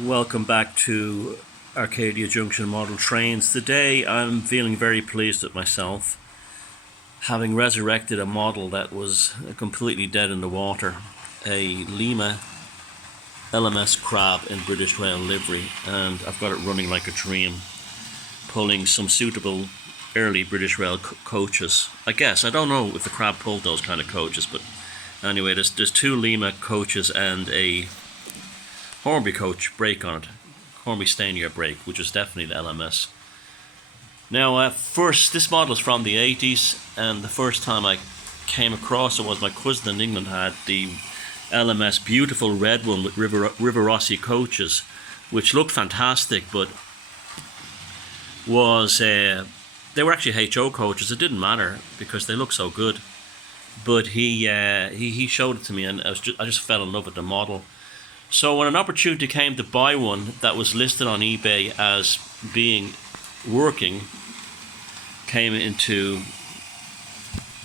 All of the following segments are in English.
Welcome back to Arcadia Junction Model Trains. Today I'm feeling very pleased with myself, having resurrected a model that was completely dead in the water, a Lima LMS Crab in British Rail livery, and I've got it running like a dream, pulling some suitable early British Rail coaches. I guess, I don't know if the Crab pulled those kind of coaches, but anyway, there's two Lima coaches and a Hornby coach brake on it. Hornby Stanier brake, which is definitely the LMS. Now, first, this model is from the 80s, and the first time I came across it was my cousin in England had the LMS beautiful red one with Rivarossi coaches, which looked fantastic, but was they were actually HO coaches. It didn't matter because they looked so good. But he showed it to me, and I just fell in love with the model. So when an opportunity came to buy one that was listed on eBay as being working, came into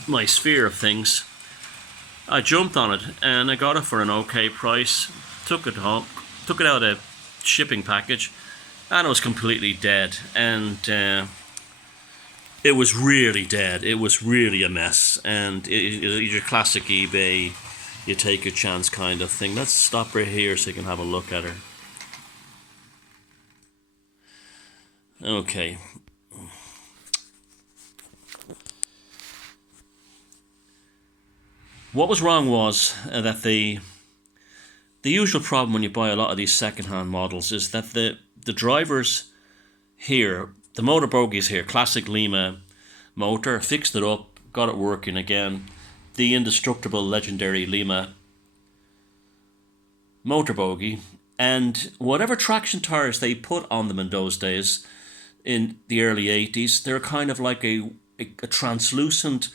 my sphere of things, I jumped on it and I got it for an okay price. Took it home, took it out of a shipping package, and it was completely dead. And it was really dead. It was really a mess. And it's your classic eBay, you take your chance kind of thing. Let's stop right here so you can have a look at her. Okay. What was wrong was that the usual problem when you buy a lot of these second-hand models is that the drivers here, the motor bogies here, classic Lima motor, fixed it up, got it working again. The indestructible, legendary Lima motor bogie, and whatever traction tires they put on them in those days, in the early 80s, they're kind of like a translucent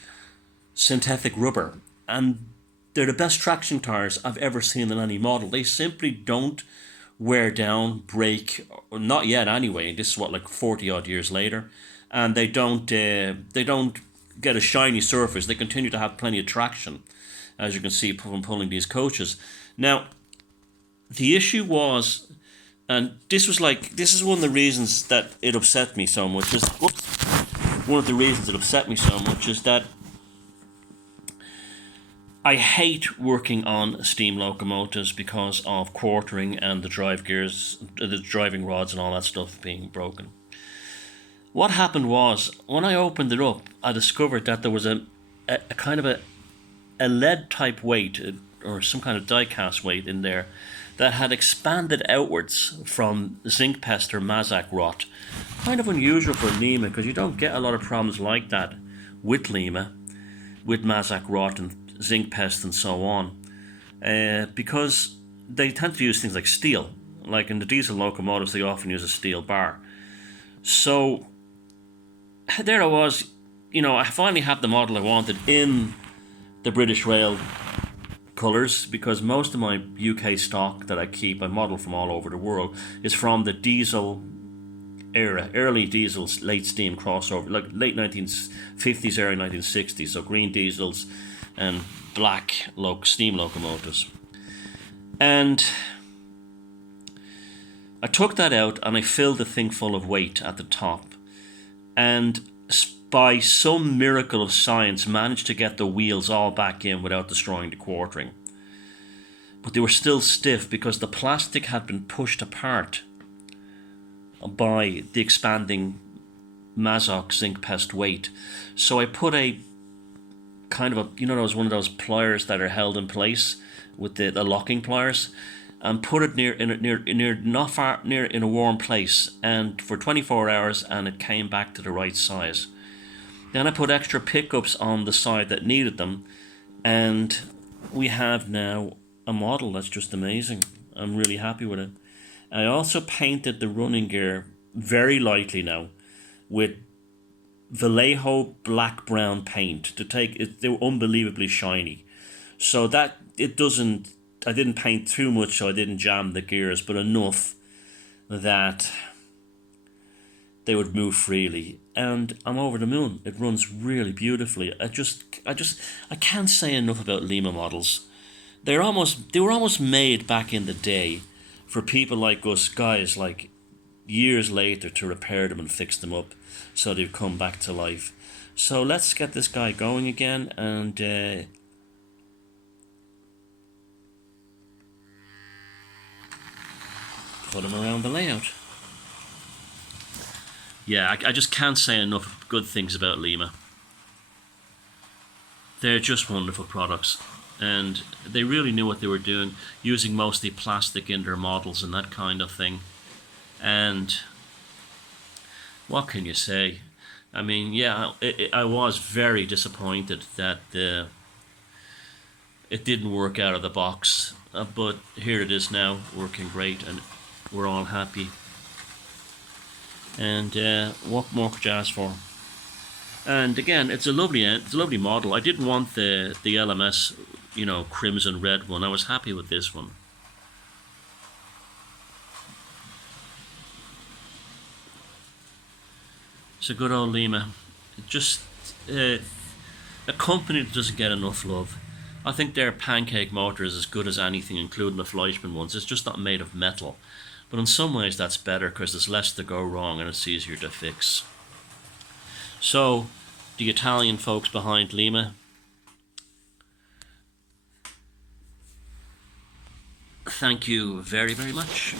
synthetic rubber, and they're the best traction tires I've ever seen in any model. They simply don't wear down, break, or not yet anyway. This is what, like 40 odd years later, and they don't get a shiny surface. They continue to have plenty of traction, as you can see from pulling these coaches. Now, the issue was, and this is one of the reasons that it upset me so much, is that I hate working on steam locomotives because of quartering and the drive gears, the driving rods and all that stuff being broken. What happened was, when I opened it up, I discovered that there was a kind of a lead type weight, or some kind of die cast weight in there, that had expanded outwards from zinc pest or Mazak rot. Kind of unusual for Lima, because you don't get a lot of problems like that with Lima, with Mazak rot and zinc pest and so on, because they tend to use things like steel. Like in the diesel locomotives, they often use a steel bar. So there I was, I finally had the model I wanted in the British Rail colours, because most of my UK stock that I keep, I model from all over the world, is from the diesel era, early diesels, late steam crossover, like late 1950s, early 1960s, so green diesels and black steam locomotives. And I took that out and I filled the thing full of weight at the top, and by some miracle of science managed to get the wheels all back in without destroying the quartering. But they were still stiff because the plastic had been pushed apart by the expanding Mazok zinc pest weight. So I put a kind of those one of those pliers that are held in place with the locking pliers, and put it not far near in a warm place, and for 24 hours, and it came back to the right size. Then I put extra pickups on the side that needed them, and we have now a model that's just amazing. I'm really happy with it. I also painted the running gear very lightly now with Vallejo black brown paint to take it. They were unbelievably shiny, so that I didn't paint too much, so I didn't jam the gears, but enough that they would move freely. And I'm over the moon. It runs really beautifully. I can't say enough about Lima models. They were almost made back in the day for people like us, guys, like years later to repair them and fix them up so they've come back to life. So let's get this guy going again and put him around the layout. Yeah, I just can't say enough good things about Lima. They're just wonderful products, and they really knew what they were doing, using mostly plastic in their models and that kind of thing. And what can you say? I mean, yeah, I was very disappointed that it didn't work out of the box, but here it is now, working great, and we're all happy. And what more could you ask for? And again, it's a lovely model. I didn't want the LMS, you know, crimson red one. I was happy with this one. It's a good old Lima. Just a company that doesn't get enough love. I think their pancake motor is as good as anything, including the Fleischmann ones. It's just not made of metal. But in some ways that's better because there's less to go wrong and it's easier to fix. So, the Italian folks behind Lima, thank you very, very much.